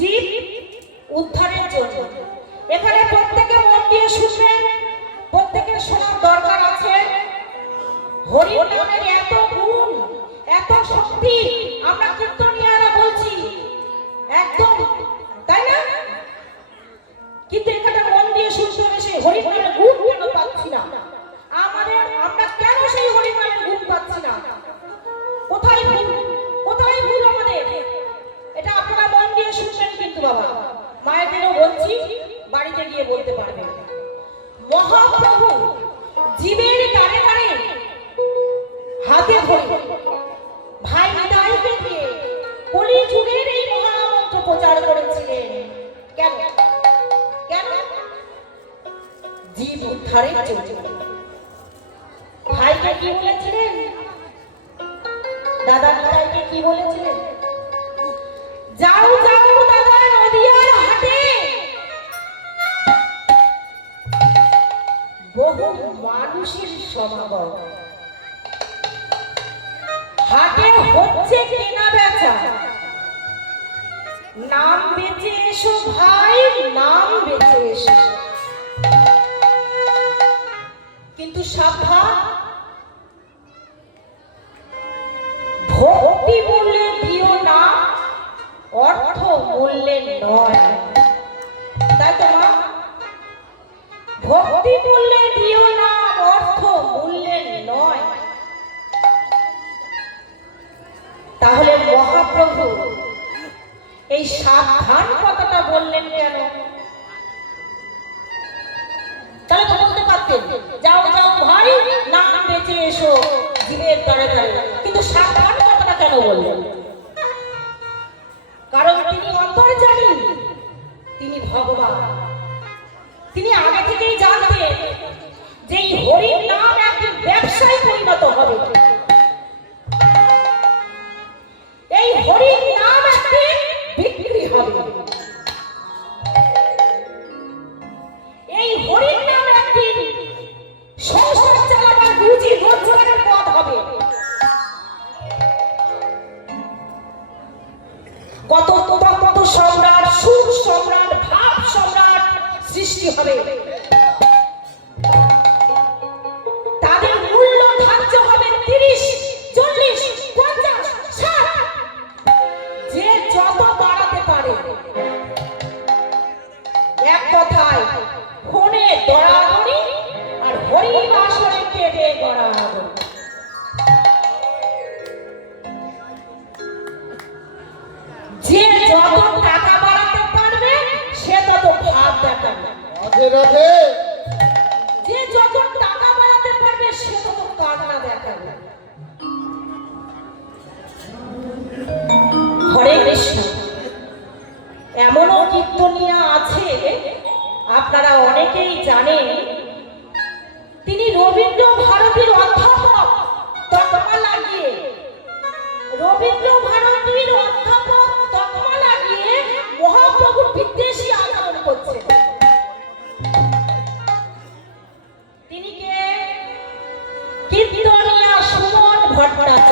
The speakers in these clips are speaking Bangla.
জীব উদ্ধারের জন্য। এখানে প্রত্যেকে মন দিয়ে শুনবেন, প্রত্যেকের শোনার দরকার আছে। হরি নামের এত গুণ, এত শক্তি আমরা কীর্তন হাতে ধরে। ভাই নিতাইকে দিয়ে কলি যুগের এই মহামন্ত্র প্রচার করেছিলেন। কেন? কেন? জীব উদ্ধারের জন্য। ভাইকে কি বলেছিলেন? দাদা নিতাইকে কি বলেছিলেন? যাও যাও, দাদা নদিয়ার হাটে। বহু মানুষের সমাগম। মহাপ্রভু, এই সাবধান কথাটা বললেন কেন? তাহলে তো বলতে পারতেন, যাও যাও ভাই নাম বেঁচে এসো জীবের তরে তরে কিন্তু সাবধান কথাটা কেন বললেন? কারণ তিনি অন্তরে জানেন তিনি ভগবান। তিনি আগে থেকেই জানতেন যে এই হরির নাম একদিন ব্যবসায় পরিণত হবে। এই রাধে রাধে। যে যত টাকা বাড়াতে পারবে, সে তত কান্না দেখাবে। হরে কৃষ্ণ। এমনও কীর্তনিয়া আছে, আপনারা অনেকেই জানেন। তিনি রবীন্দ্র ভারতীর অধ্যাপক তকমা লাগিয়ে রবীন্দ্র ভারতীর অধ্যাপক তকমা লাগিয়ে মহাপ্রভুর বিদ্বেষী আচরণ করছেন।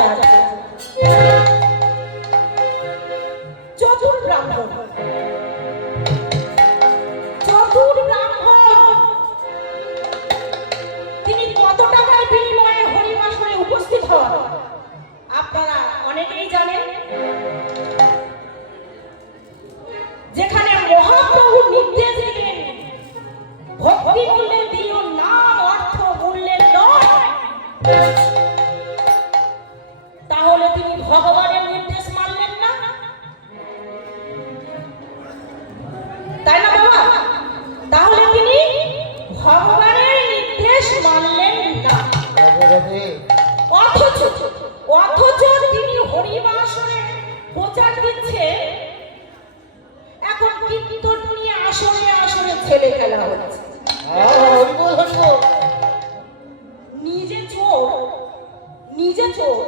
ভট্টাচার্য দিচ্ছে এখন কীর্তন নিয়ে আসরে আসরে ছেলে খেলা হচ্ছে। হ্যাঁ হরিবল নিজে চোর নিজে চোর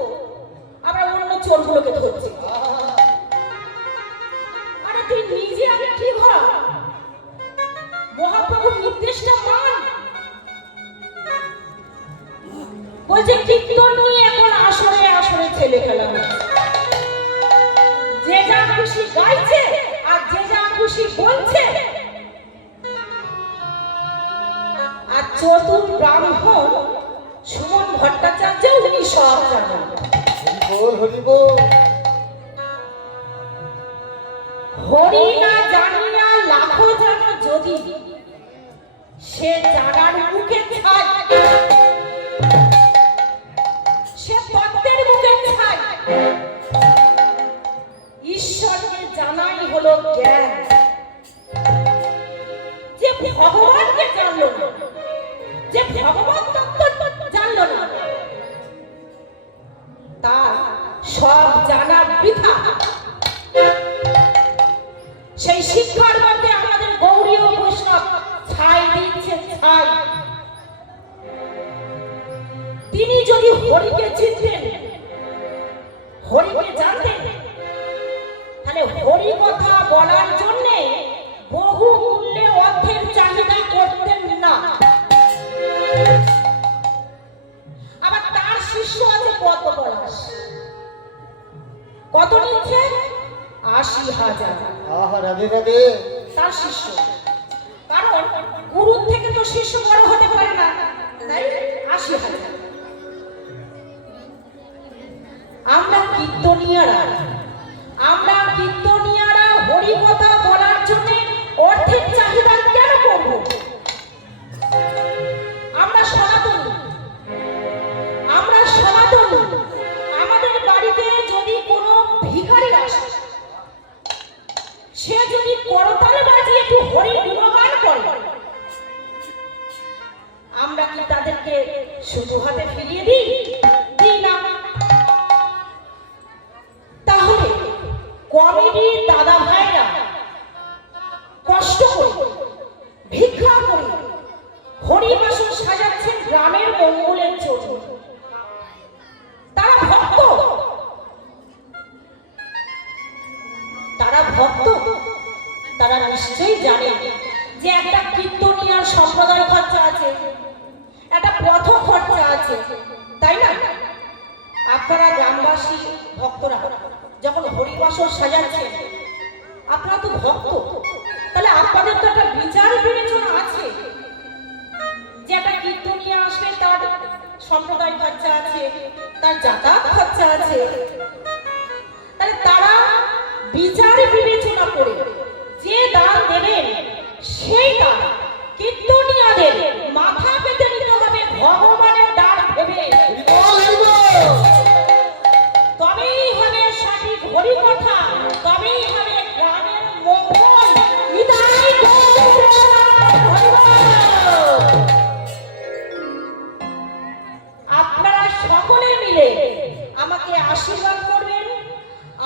আমরা অন্য চোরগুলোকে ধরছি। আরে তুই নিজে আগে ঠিক হ মহাপ্রভুর নির্দেশটা মান। বলছে কীর্তন নিয়ে এখন আসরে আসরে ছেলে খেলা হচ্ছে। যে যা খুশি গাইছে আর যে যা খুশি বলছে। আর চতুর ব্রাহ্মণ সুমন ভট্টাচার্য উনি সব জানেন। বল হরি বল না জানিয়া লাখো জানো যদি সে মুখে হলো জ্ঞান। যে ভগবানকে জানলো যে ভগবান তত্ত্ব জানলো না, তার সব জানা বৃথা। সেই শিক্ষার মধ্যে আমাদের গৌরী ও বৈষ্ণব ছাই দিচ্ছে ছাই। তিনি যদি হরিকে চিনতেন, হরিকে কত কত নিচ্ছে? আশি হাজার। তার শিষ্য। কারণ গুরুর থেকে তো শিষ্য বড় হতে পারে না তাই আশি হাজার। আমরা কীর্তনিয়ারা আমরা কীর্তনিয়ারা কি তাদেরকে শুধু হাতে ফিরিয়ে দিই? হরিবাসর সাজাচ্ছেন আপনারা তো ভক্ত। তাহলে আপনাদের তো একটা বিচার বিবেচনা আছে। যে একটা কীর্তনিয়া আসবে তার সম্প্রদায় খরচা আছে, তার যাতায়াত খরচা আছে। তাহলে তারা বিচার বিবেচনা করে যে দান দেবেন, সেই দান আমাকে আশীর্বাদ করবেন।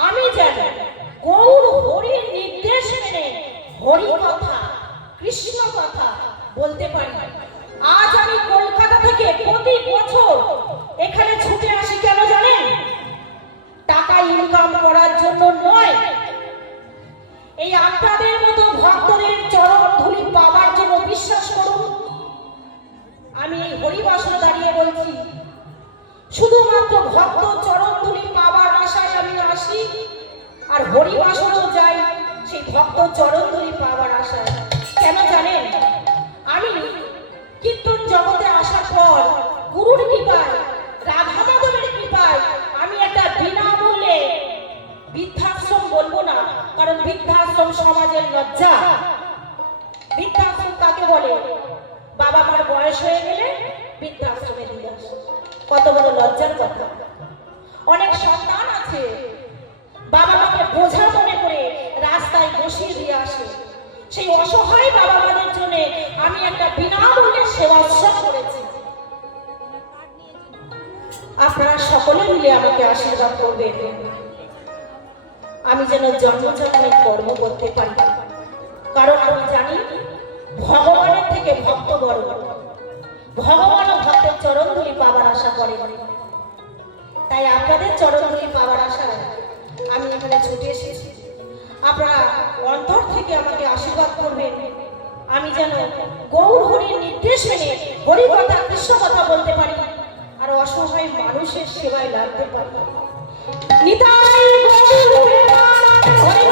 আমি যেন গৌর হরির নির্দেশ মেনে হরি কথা, কৃষ্ণ কথা বলতে পারি। আজ আমি কলকাতা থেকে প্রতি বছর এখানে ছুটে আসি কেন জানেন? টাকা ইনকাম করার জন্য নয়। এই আপনাদের মতো ভক্তদের চরণ ধুলি পাওয়ার জন্য বিশ্বাস করুন। আমি এই হরিবাসনে দাঁড়িয়ে বলছি শুধুমাত্র ভক্ত চরণ চরণধুলি পাওয়ার আশায় আমি আসি, আর হরিবাসনও যাই, সেই ভক্ত চরণ চরণধুলি পাওয়ার আশায়। কেন জানেন? আমি কীর্তন জগতে আসার পর গুরুর কৃপায়, রাধা মাধবের কৃপায় আমি একটা বিনামূল্যে বৃদ্ধাশ্রম বলব না, কারণ বৃদ্ধাশ্রম সমাজের লজ্জা। বৃদ্ধাশ্রম কাকে বলে? বাবা মার বয়স হয়ে গেলে বৃদ্ধাশ্রমে দিয়ে আসে। কত বড় লজ্জার কথা। অনেক সন্তান আছে, বাবা মাকে বোঝা মনে করে রাস্তায় বসিয়ে দিয়ে আসে। সেই অসহায় বাবা মাদের জন্য আমি একটা বিনামূল্যে সেবা উৎসব করেছি। আপনারা সকলে মিলে আমাকে আশীর্বাদ করবেন। আমি যেন জন্ম জন্মের কর্ম করতে পারি। কারণ আমি জানি, ভগবানের থেকে ভক্ত বড়। ভগবান আপনাদের চরণ ধুলি পাওয়ার আশা করে তাই আপনাদের চরণ ধুলি পাওয়ার আশা আমি এখানে ছুটে এসেছি। আপনারা অন্তর থেকে আমাকে আশীর্বাদ করবেন। আমি যেন গৌর হরির নির্দেশ মেনে হরি কথা কৃষ্ণ কথা বলতে পারি আর অসহায় মানুষের সেবায় লাগতে পারি। নিতাই গৌর হরি